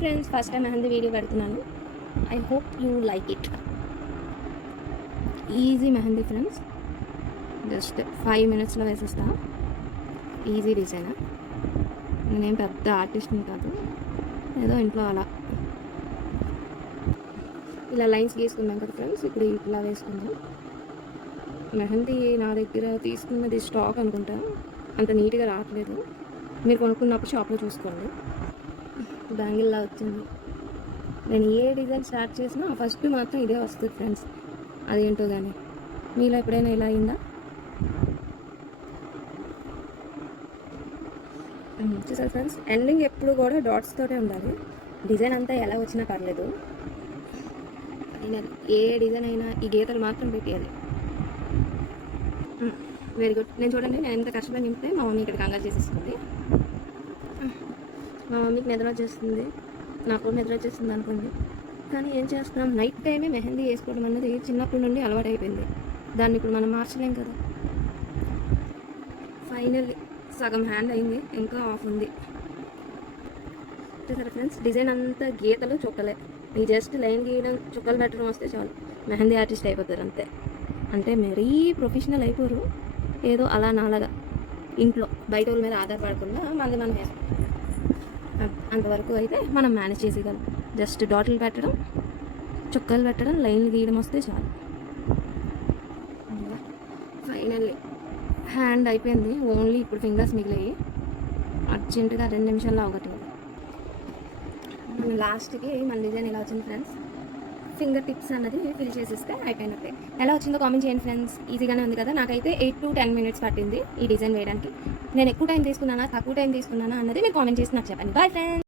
Hi friends, first time mehndi video పెడుతున్నాను. I hope you like it. Easy mehndi friends, just 5 minutesలో వేసేస్తా. Easy design. నేనేం పెద్ద ఆర్టిస్ట్ని కాదు, ఏదో ఇంట్లో అలా ఇలా లైన్స్ గీసుకున్నాం కదా ఫ్రెండ్స్. ఇప్పుడు ఇట్లా వేసుకుందాం. మెహందీ నా దగ్గర తీసుకున్నది స్టాక్ అనుకుంటా, అంత నీట్గా రావట్లేదు. మీరు కొనుక్కున్నప్పుడు షాప్లో చూసుకోండి. బ్యాంగిల్లా వచ్చింది. నేను ఏ డిజైన్ స్టార్ట్ చేసినా ఫస్ట్ మాత్రం ఇదే వస్తుంది ఫ్రెండ్స్. అదేంటో కానీ మీలో ఎప్పుడైనా ఇలా అయిందా? చూసారు ఫ్రెండ్స్, ఎండింగ్ ఎప్పుడు కూడా డాట్స్ తోటే ఉండాలి. డిజైన్ అంతా ఎలా వచ్చినా పర్లేదు, ఏ డిజైన్ అయినా ఈ గీతలు మాత్రం పెట్టేయాలి. Very good. నేను చూడండి, నేను ఎంత కష్టపడి నింపితే మా మమ్మీ ఇక్కడ కంగారు చేసేస్తుంది. మా మమ్మీకి నిద్ర వచ్చేస్తుంది, నాకు నిద్ర వచ్చేస్తుంది అనుకోండి. కానీ ఏం చేస్తున్నాం, నైట్ టైమే మెహందీ వేసుకోవడం అన్నది చిన్నప్పటి నుండి అలవాటు అయిపోయింది. దాన్ని ఇప్పుడు మనం మార్చలేం కదా. ఫైనల్లీ సగం హ్యాండ్ అయింది, ఇంకా ఆఫ్ ఉంది. సరే ఫ్రెండ్స్, డిజైన్ అంతా గీతలు చుక్కలే. ఈ జస్ట్ లైన్ గీయడం, చుక్కలు పెట్టడం వస్తే చాలు, మెహందీ ఆర్టిస్ట్ అయిపోతారు అంతే. అంటే మరీ ప్రొఫెషనల్ అయిపోరు, ఏదో అలా నాలాగా ఇంట్లో బయట వాళ్ళ మీద ఆధారపడకుండా మనం వేస్తాం. అంతవరకు అయితే మనం మేనేజ్ చేసేయగలం. జస్ట్ డాట్లు పెట్టడం, చుక్కలు పెట్టడం, లైన్లు గీయడం వస్తే చాలు. ఫైనల్లీ హ్యాండ్ అయిపోయింది, ఓన్లీ ఇప్పుడు ఫింగర్స్ మిగిలాయి. అర్జెంటుగా 2 నిమిషాల్లో ఒకటి. లాస్ట్కి మన డిజైన్ ఎలా వచ్చింది ఫ్రెండ్స్, ఫింగర్ టిప్స్ అన్నది ఫిల్ చేసేస్తే అయిపోయినట్టే. ఎలా వచ్చిందో కామెంట్ చేయండి ఫ్రెండ్స్. ఈజీగానే ఉంది కదా. నాకైతే 8 to 10 minutes పట్టింది ఈ డిజైన్ వేయడానికి. నేను ఎక్కువ టైం తీసుకున్నానా, తక్కువ టైం తీసుకున్నానా అన్నది మీరు కామెంట్ చేసి నాకు చెప్పండి. Boy friends.